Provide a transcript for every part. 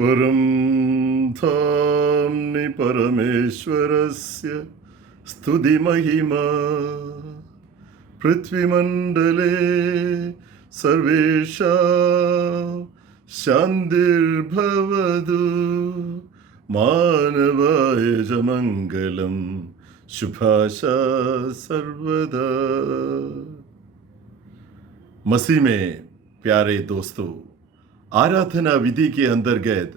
परं धाम्नि परमेश्वरस्य स्तुतिमहिमा पृथ्वीमण्डले सर्वेषां शान्तिर्भवतु मानवाय च मङ्गलं शुभाशा सर्वदा। मसीह में प्यारे दोस्तों, आराधना विधि के अंतर्गत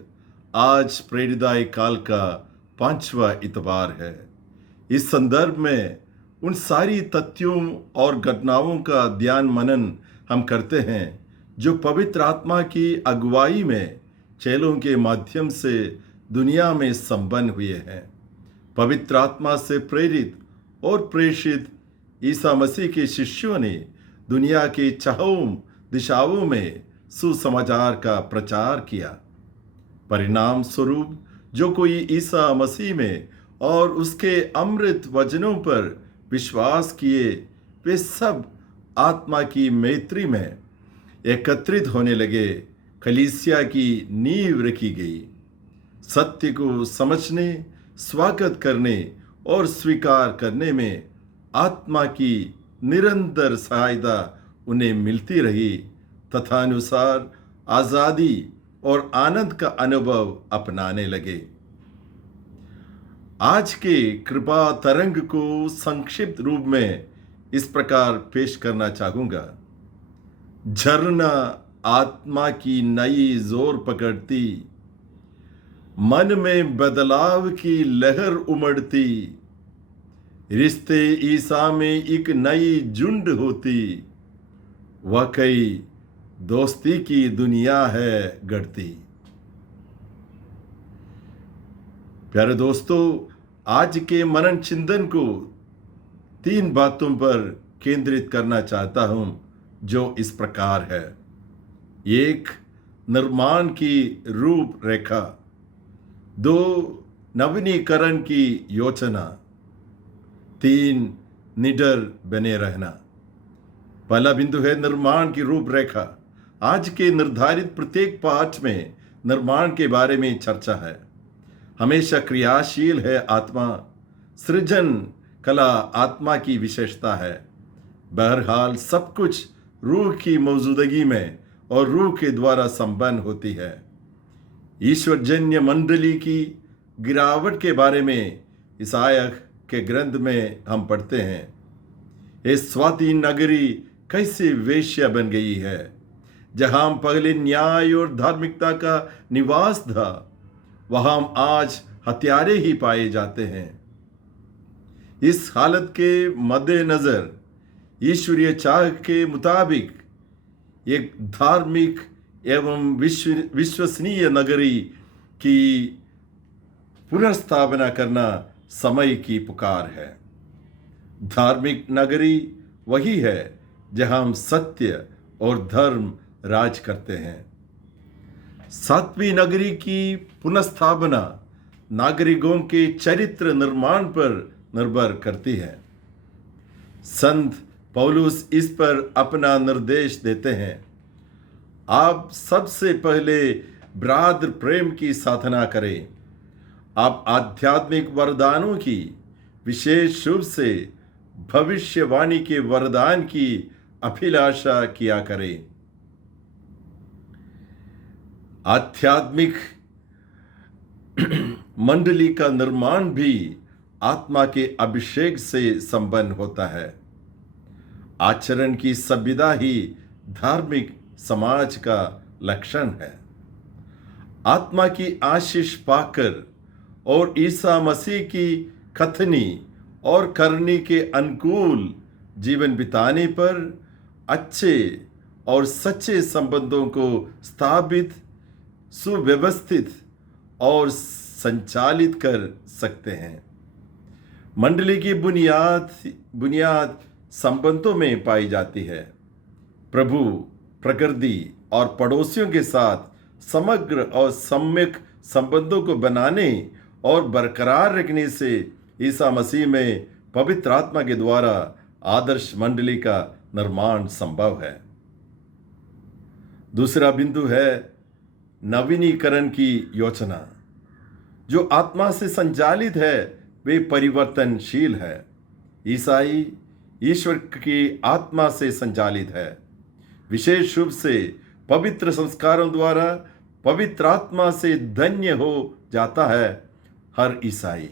आज प्रेरिताई काल का 5वां इतवार है। इस संदर्भ में उन सारी तथ्यों और घटनाओं का ध्यान मनन हम करते हैं जो पवित्र आत्मा की अगुवाई में चेलों के माध्यम से दुनिया में संपन्न हुए हैं। पवित्र आत्मा से प्रेरित और प्रेषित ईसा मसीह के शिष्यों ने दुनिया के चारों दिशाओं में सुसमाचार का प्रचार किया। परिणाम स्वरूप जो कोई ईसा मसीह में और उसके अमृत वचनों पर विश्वास किए, वे सब आत्मा की मैत्री में एकत्रित होने लगे। कलीसिया की नींव रखी गई। सत्य को समझने, स्वागत करने और स्वीकार करने में आत्मा की निरंतर सहायता उन्हें मिलती रही तथा अनुसार आज़ादी और आनंद का अनुभव अपनाने लगे। आज के कृपा तरंग को संक्षिप्त रूप में इस प्रकार पेश करना चाहूँगा। झरना आत्मा की नई जोर पकड़ती, मन में बदलाव की लहर उमड़ती, रिश्ते ईसा में एक नई झुंड होती, वाकई दोस्ती की दुनिया है गढ़ती। प्यारे दोस्तों, आज के मनन चिंतन को 3 बातों पर केंद्रित करना चाहता हूं जो इस प्रकार है। 1, निर्माण की रूपरेखा। 2, नवीनीकरण की योजना। 3, निडर बने रहना। पहला बिंदु है निर्माण की रूपरेखा। आज के निर्धारित प्रत्येक पाठ में निर्माण के बारे में चर्चा है। हमेशा क्रियाशील है आत्मा। सृजन कला आत्मा की विशेषता है। बहरहाल सब कुछ रूह की मौजूदगी में और रूह के द्वारा संपन्न होती है। ईश्वरजन्य मंडली की गिरावट के बारे में ईसाया के ग्रंथ में हम पढ़ते हैं। ये स्वाति नगरी कैसे वेश्या बन गई है। जहां पहले न्याय और धार्मिकता का निवास था, वहां आज हत्यारे ही पाए जाते हैं। इस हालत के मद्देनजर ईश्वरीय चाह के मुताबिक एक धार्मिक एवं विश्वसनीय नगरी की पुनर्स्थापना करना समय की पुकार है। धार्मिक नगरी वही है जहां सत्य और धर्म राज करते हैं। 7वीं नगरी की पुनर्स्थापना नागरिकों के चरित्र निर्माण पर निर्भर करती है। संत पौलुस इस पर अपना निर्देश देते हैं। आप सबसे पहले भ्रातृ प्रेम की साधना करें। आप आध्यात्मिक वरदानों की, विशेष रूप से भविष्यवाणी के वरदान की अभिलाषा किया करें। आध्यात्मिक मंडली का निर्माण भी आत्मा के अभिषेक से संपन्न होता है। आचरण की सभ्यता ही धार्मिक समाज का लक्षण है। आत्मा की आशीष पाकर और ईसा मसीह की कथनी और करनी के अनुकूल जीवन बिताने पर अच्छे और सच्चे संबंधों को स्थापित, सुव्यवस्थित और संचालित कर सकते हैं। मंडली की बुनियाद संबंधों में पाई जाती है। प्रभु, प्रकृति और पड़ोसियों के साथ समग्र और सम्यक संबंधों को बनाने और बरकरार रखने से ईसा मसीह में पवित्र आत्मा के द्वारा आदर्श मंडली का निर्माण संभव है। दूसरा बिंदु है नवीनीकरण की योजना। जो आत्मा से संचालित है वे परिवर्तनशील है। ईसाई ईश्वर की आत्मा से संचालित है, विशेष रूप से पवित्र संस्कारों द्वारा पवित्र आत्मा से धन्य हो जाता है हर ईसाई।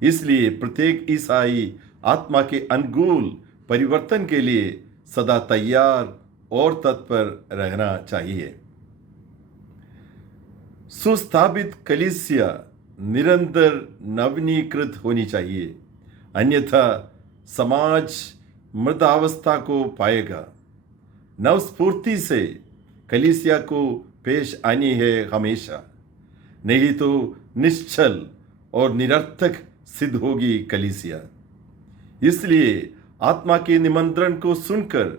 इसलिए प्रत्येक ईसाई आत्मा के अनुकूल परिवर्तन के लिए सदा तैयार और तत्पर रहना चाहिए। सुस्थापित कलीसिया निरंतर नवीनीकृत होनी चाहिए, अन्यथा समाज मृदावस्था को पाएगा। नवस्फूर्ति से कलीसिया को पेश आनी है हमेशा, नहीं तो निश्चल और निरर्थक सिद्ध होगी कलीसिया। इसलिए आत्मा के निमंत्रण को सुनकर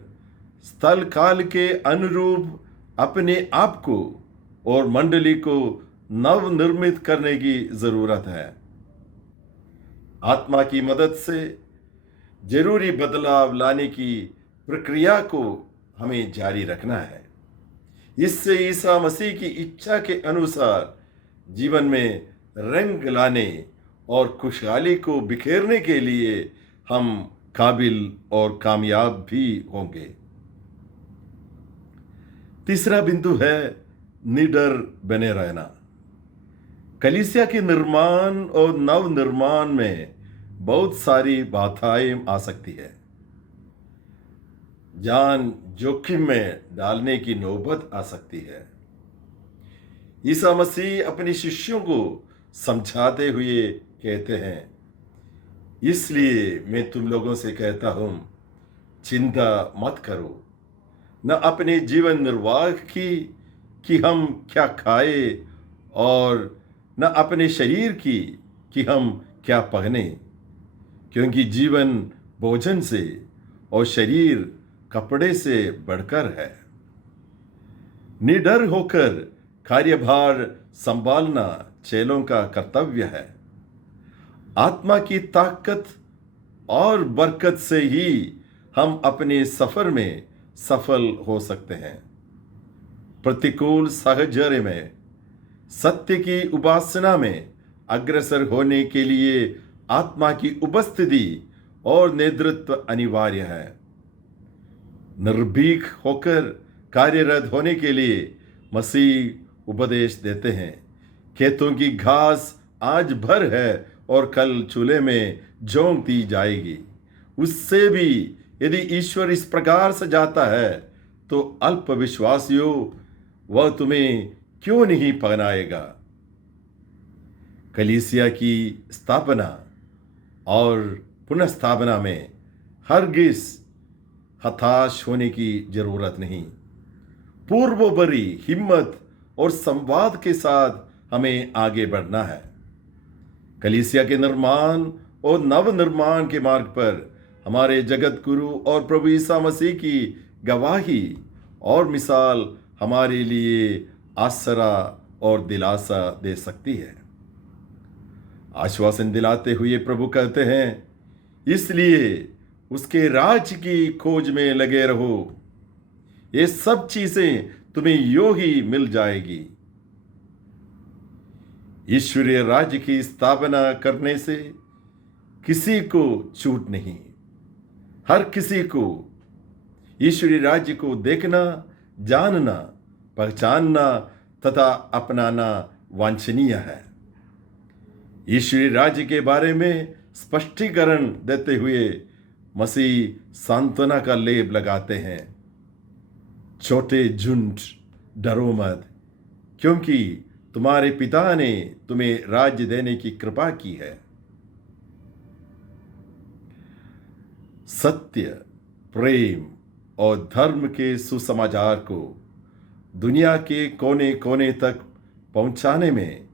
स्थल काल के अनुरूप अपने आप को और मंडली को नवनिर्मित करने की जरूरत है। आत्मा की मदद से जरूरी बदलाव लाने की प्रक्रिया को हमें जारी रखना है। इससे ईसा मसीह की इच्छा के अनुसार जीवन में रंग लाने और खुशहाली को बिखेरने के लिए हम काबिल और कामयाब भी होंगे। तीसरा बिंदु है निडर बने रहना। कलीसिया के निर्माण और नव निर्माण में बहुत सारी बाधाएं आ सकती है। जान जोखिम में डालने की नौबत आ सकती है। ईसा मसीह अपने शिष्यों को समझाते हुए कहते हैं, इसलिए मैं तुम लोगों से कहता हूं, चिंता मत करो, न अपने जीवन निर्वाह की कि हम क्या खाए, और न अपने शरीर की कि हम क्या पहने, क्योंकि जीवन भोजन से और शरीर कपड़े से बढ़कर है। निडर होकर कार्यभार संभालना चेलों का कर्तव्य है। आत्मा की ताकत और बरकत से ही हम अपने सफर में सफल हो सकते हैं। प्रतिकूल साहचर्य में सत्य की उपासना में अग्रसर होने के लिए आत्मा की उपस्थिति और नेतृत्व अनिवार्य है। निर्भीक होकर कार्यरत होने के लिए मसीह उपदेश देते हैं, खेतों की घास आज भर है और कल चूल्हे में झोंक दी जाएगी। उससे भी यदि ईश्वर इस प्रकार सजाता है तो अल्प विश्वासियों, वह तुम्हें क्यों नहीं पहनाएगा। कलीसिया की स्थापना और पुनर्स्थापना में हरगिज हताश होने की जरूरत नहीं। पूर्वोपरि हिम्मत और संवाद के साथ हमें आगे बढ़ना है। कलीसिया के निर्माण और नवनिर्माण के मार्ग पर हमारे जगत गुरु और प्रभु ईसा मसीह की गवाही और मिसाल हमारे लिए आसरा और दिलासा दे सकती है। आश्वासन दिलाते हुए प्रभु कहते हैं, इसलिए उसके राज्य की खोज में लगे रहो, ये सब चीजें तुम्हें यूं ही मिल जाएगी। ईश्वरीय राज्य की स्थापना करने से किसी को छूट नहीं। हर किसी को ईश्वरीय राज्य को देखना, जानना, पहचानना तथा अपनाना वांछनीय है। ईश्वरीय राज्य के बारे में स्पष्टीकरण देते हुए मसीह सांत्वना का लेप लगाते हैं। छोटे झुंड, डरो मत, क्योंकि तुम्हारे पिता ने तुम्हें राज्य देने की कृपा की है। सत्य, प्रेम और धर्म के सुसमाचार को दुनिया के कोने कोने तक पहुंचाने में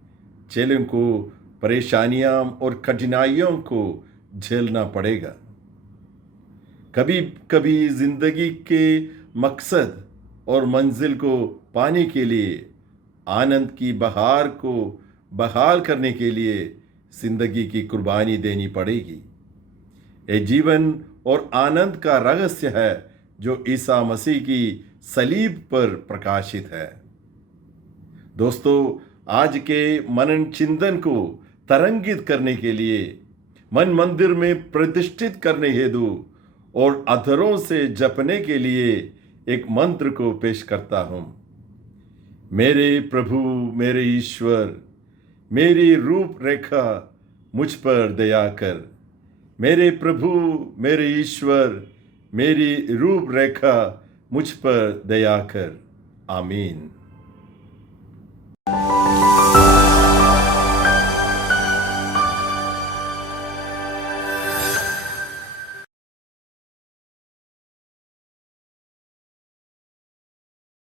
चेलों को परेशानियां और कठिनाइयों को झेलना पड़ेगा। कभी कभी जिंदगी के मकसद और मंजिल को पाने के लिए, आनंद की बहार को बहाल करने के लिए जिंदगी की कुर्बानी देनी पड़ेगी। ये जीवन और आनंद का रहस्य है जो ईसा मसीह की सलीब पर प्रकाशित है। दोस्तों, आज के मनन चिंतन को तरंगित करने के लिए मन मंदिर में प्रतिष्ठित करने हेतु और अधरों से जपने के लिए एक मंत्र को पेश करता हूं। मेरे प्रभु, मेरे ईश्वर, मेरी रूपरेखा मुझ पर दया कर। मेरे प्रभु, मेरे ईश्वर, मेरी रूपरेखा मुझ पर दया कर। आमीन।